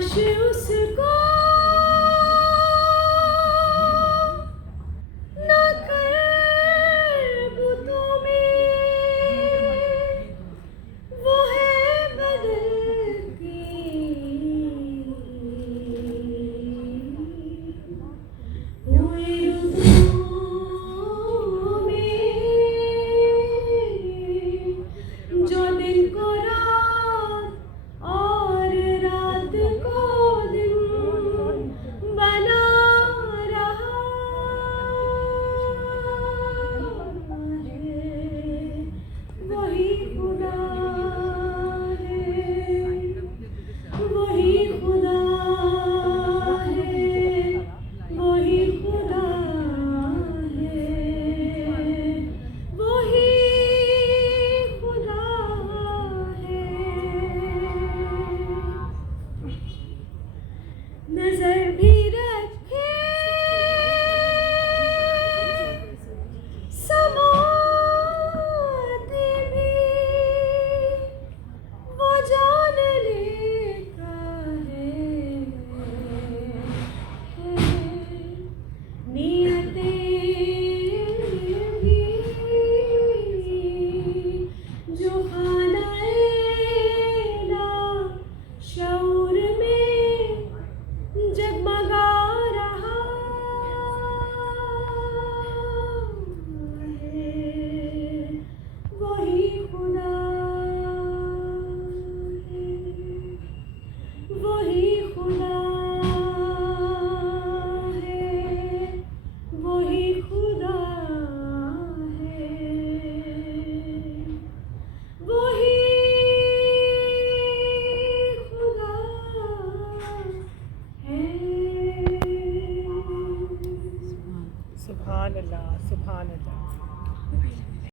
काश उसको न कर बुतों में वो है बदलती हुए ऋतुओं में जो दिन को रात और रात को दिन बना रहा है वही खुदा है वही खुदा है वही खुदा है वही खुदा है नजर भी रखे समाते भी वो जान लेता है नियतें भी जो खाना शऊर में जगमगा रहा है वही खुदा है वही खुदा है वही खुदा है वही खुदा है। सुभान अल्लाह, सुभान अल्लाह।